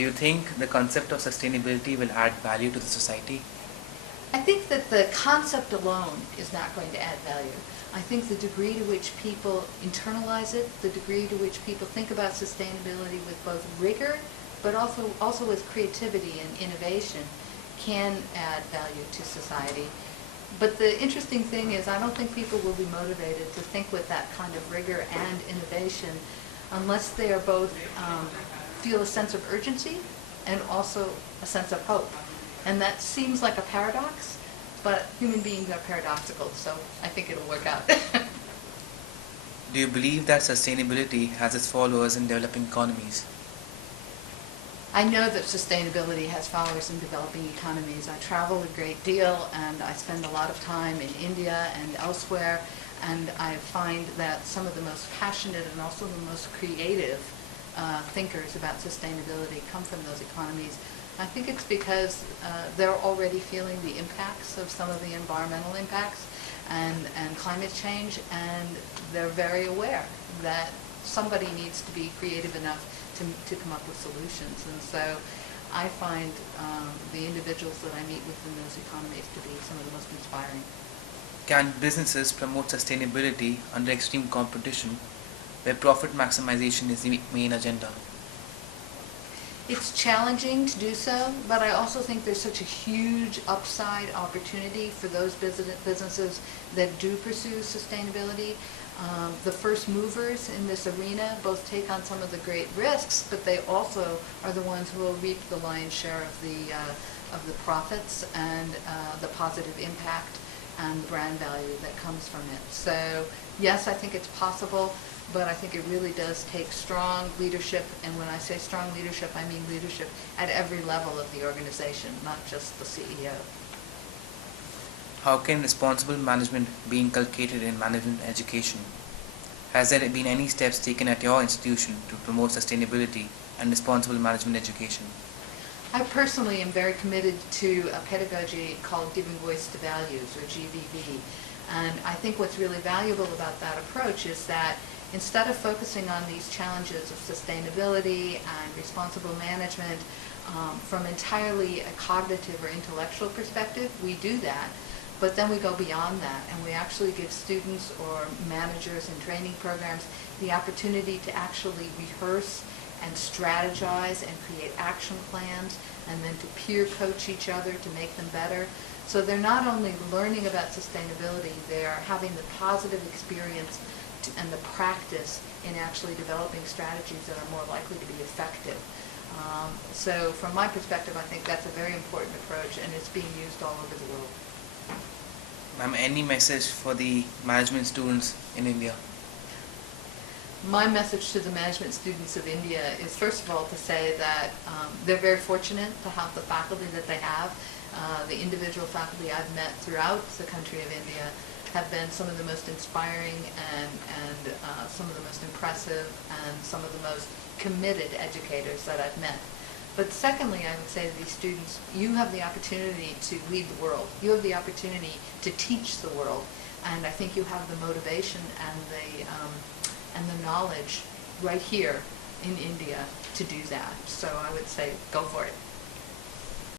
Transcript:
Do you think the concept of sustainability will add value to the society? I think that the concept alone is not going to add value. I think the degree to which people internalize it, the degree to which people think about sustainability with both rigor, but also with creativity and innovation, can add value to society. But the interesting thing is I don't think people will be motivated to think with that kind of rigor and innovation unless they are both feel a sense of urgency and also a sense of hope. And that seems like a paradox, but human beings are paradoxical, so I think it'll work out. Do you believe that sustainability has its followers in developing economies? I know that sustainability has followers in developing economies. I travel a great deal and I spend a lot of time in India and elsewhere, and I find that some of the most passionate and also the most creative thinkers about sustainability come from those economies. I think it's because they're already feeling the impacts of some of the environmental impacts and climate change, and they're very aware that somebody needs to be creative enough to come up with solutions. And so I find the individuals that I meet within those economies to be some of the most inspiring. Can businesses promote sustainability under extreme competition where profit maximization is the main agenda? It's challenging to do so, but I also think there's such a huge upside opportunity for those businesses that do pursue sustainability. The first movers in this arena both take on some of the great risks, but they also are the ones who will reap the lion's share of the profits and the positive impact and the brand value that comes from it. So yes, I think it's possible, but I think it really does take strong leadership, and when I say strong leadership, I mean leadership at every level of the organization, not just the CEO. How can responsible management be inculcated in management education? Has there been any steps taken at your institution to promote sustainability and responsible management education? I personally am very committed to a pedagogy called Giving Voice to Values, or GVV. And I think what's really valuable about that approach is that instead of focusing on these challenges of sustainability and responsible management from entirely a cognitive or intellectual perspective, we do that. But then we go beyond that, and we actually give students or managers in training programs the opportunity to actually rehearse and strategize and create action plans, and then to peer coach each other to make them better. So they're not only learning about sustainability, they're having the positive experience and the practice in actually developing strategies that are more likely to be effective. So from my perspective, I think that's a very important approach, and it's being used all over the world. Ma'am, any message for the management students in India? My message to the management students of India is, first of all, to say that they're very fortunate to have the faculty that they have. The individual faculty I've met throughout the country of India have been some of the most inspiring and some of the most impressive and some of the most committed educators that I've met. But secondly, I would say to these students, you have the opportunity to lead the world. You have the opportunity to teach the world. And I think you have the motivation and the knowledge right here in India to do that. So I would say, go for it.